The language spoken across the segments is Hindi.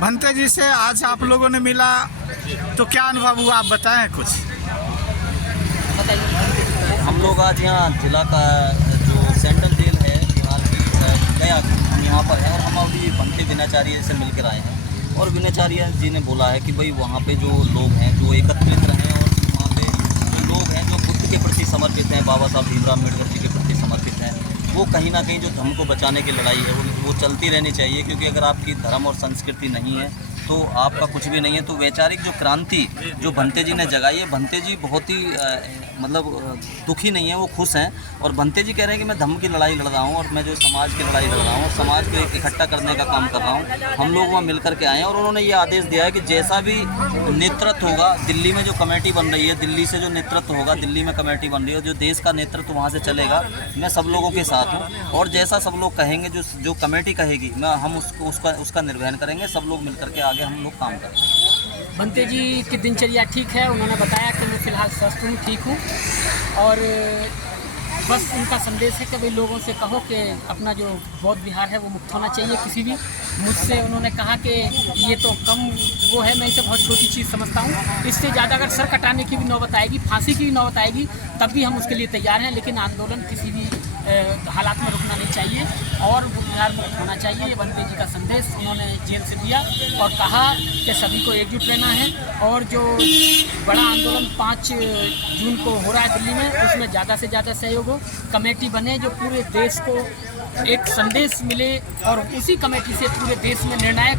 भंते जी से आज आप लोगों ने मिला तो क्या अनुभव हुआ, आप बताएं कुछ। हम लोग आज यहाँ जिला का जो सेंट्रल जेल है बिहार की नया, हम यहाँ पर हैं और हम अभी भंते विनाचार्य से मिलकर आए हैं। और विनाचार्य जी ने बोला है कि भाई वहाँ पे जो लोग हैं जो एकत्रित रहें और वहाँ पे जो लोग हैं जो बुद्ध के प्रति समर्पित हैं, बाबा साहब भीमराव अम्बेडकर जी के प्रति समर्पित हैं, वो कहीं ना कहीं जो धर्म को बचाने की लड़ाई है वो चलती रहनी चाहिए। क्योंकि अगर आपकी धर्म और संस्कृति नहीं है तो आपका कुछ भी नहीं है। तो वैचारिक जो क्रांति जो भंते जी ने जगाई है, भंते जी बहुत ही मतलब दुखी नहीं है, वो खुश हैं। और भंते जी कह रहे हैं कि मैं धर्म की लड़ाई लड़ रहा हूँ और मैं जो समाज की लड़ाई लड़ रहा हूँ और समाज को इकट्ठा करने का काम कर रहा हूँ। हम लोग वहाँ मिल करके आए हैं और उन्होंने ये आदेश दिया है कि जैसा भी नेतृत्व होगा, दिल्ली में जो कमेटी बन रही है, दिल्ली से जो नेतृत्व होगा, दिल्ली में कमेटी बन रही है, जो देश का नेतृत्व वहाँ से चलेगा, मैं सब लोगों के साथ हूँ। और जैसा सब लोग कहेंगे, जो कमेटी कहेगी, हम उसका निर्वहन करेंगे। सब लोग मिल करके आगे हम लोग काम करेंगे। भंते जी की दिनचर्या ठीक है, उन्होंने बताया कि मैं फ़िलहाल स्वस्थ हूँ, ठीक हूँ। और बस उनका संदेश है कि भाई लोगों से कहो कि अपना जो बौद्ध विहार है वो मुक्त होना चाहिए किसी भी। मुझसे उन्होंने कहा कि ये तो कम वो है, मैं इसे बहुत छोटी चीज़ समझता हूँ। इससे ज़्यादा अगर सर कटाने की भी नौबत आएगी, फांसी की भी नौबत आएगी, तब भी हम उसके लिए तैयार हैं। लेकिन आंदोलन किसी भी हालात में रुकना नहीं चाहिए और बिहार मुक्त होना चाहिए। ये भंते जी का संदेश उन्होंने जेल से दिया और कहा कि सभी को एकजुट रहना है। और जो बड़ा आंदोलन 5 जून को हो रहा है दिल्ली में, उसमें ज़्यादा से ज़्यादा सहयोग हो, कमेटी बने जो पूरे देश को एक संदेश मिले और उसी कमेटी से पूरे देश में निर्णायक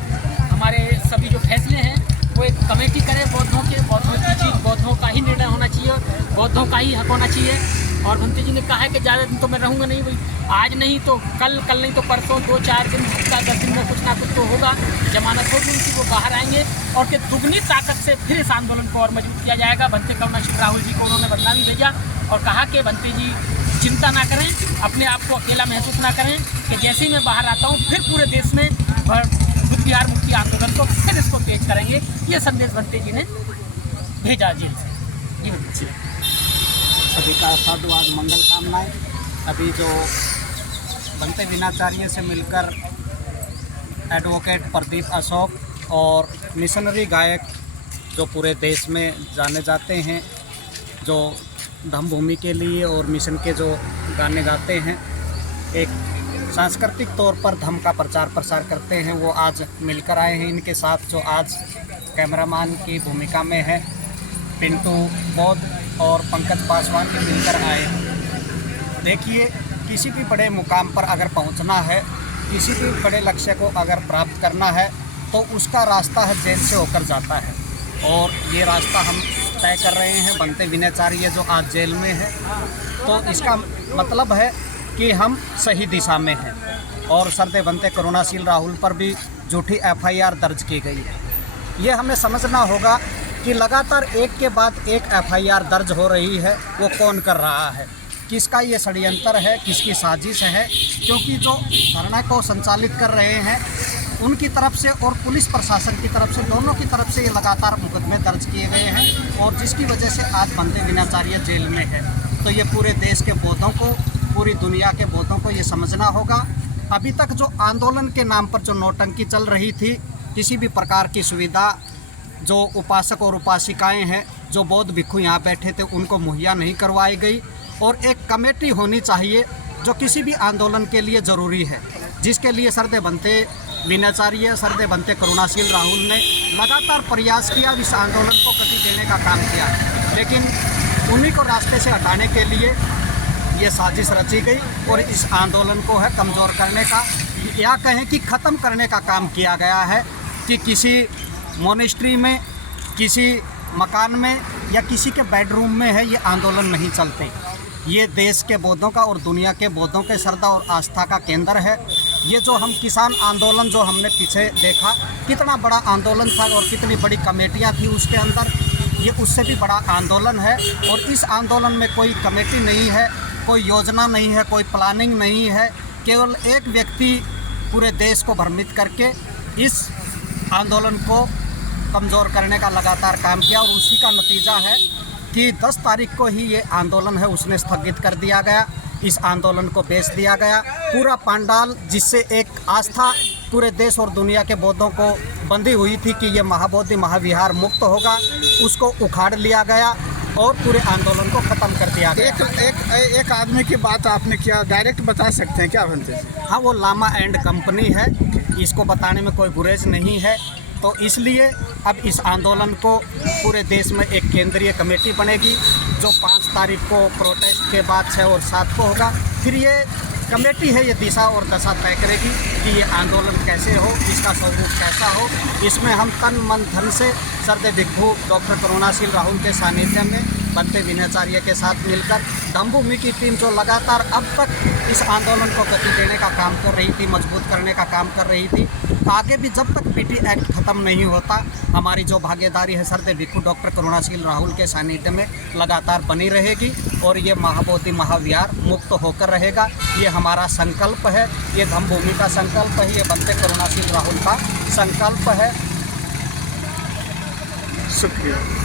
हमारे सभी जो फैसले हैं वो एक कमेटी करे। बौद्धों की चीज़ बौद्धों का ही निर्णय होना चाहिए, बौद्धों का ही हक होना चाहिए। और भंते जी ने कहा है कि ज़्यादा दिन तो मैं रहूँगा नहीं, भाई आज नहीं तो कल नहीं तो परसों, 2-4 दिन, 10 दिन में कुछ ना कुछ तो होगा, जमानत होगी उनकी, वो बाहर आएंगे और कि दुगनी ताकत से फिर इस आंदोलन को और मजबूत किया जाएगा। भंते करुणाशील राहुल जी को उन्होंने बदनामी भेजा और कहा कि भंते जी चिंता ना करें, अपने आप को अकेला महसूस ना करें कि जैसे ही मैं बाहर आता हूँ फिर पूरे देश में बुद्ध विहार मुक्ति आंदोलन को फिर इसको तेज करेंगे। ये संदेश भंते जी ने भेजा जेल से। सभी का साधुवाद, मंगल कामनाएं। अभी जो भंते विनाचार्य से मिलकर एडवोकेट प्रदीप अशोक और मिशनरी गायक जो पूरे देश में जाने जाते हैं, जो धम्म भूमि के लिए और मिशन के जो गाने गाते हैं, एक सांस्कृतिक तौर पर धम्म का प्रचार प्रसार करते हैं, वो आज मिलकर आए हैं। इनके साथ जो आज कैमरामैन की भूमिका में है पिंटू बौद्ध और पंकज पासवान के मिलकर आए हैं। देखिए, किसी भी बड़े मुकाम पर अगर पहुंचना है, किसी भी बड़े लक्ष्य को अगर प्राप्त करना है तो उसका रास्ता है जेल से होकर जाता है। और ये रास्ता हम तय कर रहे हैं। भंते विनाचार्य जो आज जेल में है, तो इसका मतलब है कि हम सही दिशा में हैं। और सरदे भंते करुणाशील राहुल पर भी झूठी FIR दर्ज की गई है। ये हमें समझना होगा कि लगातार एक के बाद एक FIR दर्ज हो रही है, वो कौन कर रहा है, किसका ये षड्यंत्र है, किसकी साजिश है। क्योंकि जो धरना को संचालित कर रहे हैं उनकी तरफ से और पुलिस प्रशासन की तरफ से, दोनों की तरफ से ये लगातार मुकदमे दर्ज किए गए हैं और जिसकी वजह से आज भंते विनाचार्य जेल में है। तो ये पूरे देश के बौद्धों को, पूरी दुनिया के बौद्धों को ये समझना होगा। अभी तक जो आंदोलन के नाम पर जो नौटंकी चल रही थी, किसी भी प्रकार की सुविधा जो उपासक और उपासिकाएं हैं, जो बौद्ध भिक्षु यहाँ बैठे थे, उनको मुहैया नहीं करवाई गई। और एक कमेटी होनी चाहिए जो किसी भी आंदोलन के लिए ज़रूरी है, जिसके लिए सरदे भंते विनाचार्य, सरदे भंते करुणाशील राहुल ने लगातार प्रयास किया, इस आंदोलन को गति देने का काम किया। लेकिन उन्हीं को रास्ते से हटाने के लिए ये साजिश रची गई और इस आंदोलन को है कमज़ोर करने का, या कहें कि ख़त्म करने का काम किया गया है। कि किसी मोनेस्ट्री में, किसी मकान में या किसी के बेडरूम में है, ये आंदोलन नहीं चलते। ये देश के बौद्धों का और दुनिया के बौद्धों के श्रद्धा और आस्था का केंद्र है। ये जो हम किसान आंदोलन जो हमने पीछे देखा, कितना बड़ा आंदोलन था और कितनी बड़ी कमेटियां थी उसके अंदर, ये उससे भी बड़ा आंदोलन है। और इस आंदोलन में कोई कमेटी नहीं है, कोई योजना नहीं है, कोई प्लानिंग नहीं है। केवल एक व्यक्ति पूरे देश को भ्रमित करके इस आंदोलन को कमज़ोर करने का लगातार काम किया और उसी का नतीजा है कि 10 तारीख को ही ये आंदोलन है उसने स्थगित कर दिया गया। इस आंदोलन को बेच दिया गया। पूरा पंडाल जिससे एक आस्था पूरे देश और दुनिया के बौद्धों को बंधी हुई थी कि ये महाबोधि महाविहार मुक्त होगा, उसको उखाड़ लिया गया और पूरे आंदोलन को ख़त्म कर दिया गया। एक आदमी की बात आपने किया, डायरेक्ट बता सकते हैं क्या बनते जी? हाँ, वो लामा एंड कंपनी है, इसको बताने में कोई गुरेज नहीं है। तो इसलिए अब इस आंदोलन को पूरे देश में एक केंद्रीय कमेटी बनेगी जो 5 तारीख को प्रोटेस्ट के बाद 6 और 7 को होगा। फिर ये कमेटी है, ये दिशा और दशा तय करेगी कि ये आंदोलन कैसे हो, इसका स्वरूप कैसा हो। इसमें हम तन मन धन से सरदेव भिक्षु डॉक्टर करुणाशील राहुल के सानिध्य में बनते विनयाचार्य के साथ मिलकर धम्मभूमि की टीम जो लगातार अब तक इस आंदोलन को गति देने का काम कर रही थी, मजबूत करने का काम कर रही थी, आगे भी जब तक पीटी एक्ट ख़त्म नहीं होता हमारी जो भागीदारी है सरदेव भिक्षु डॉक्टर करुणाशील राहुल के सानिध्य में लगातार बनी रहेगी और ये महाबोधि महाविहार मुक्त होकर रहेगा। ये हमारा संकल्प है, ये धम्मभूमि का संकल्प है, ये बनते करुणाशील राहुल का संकल्प है। शुक्रिया।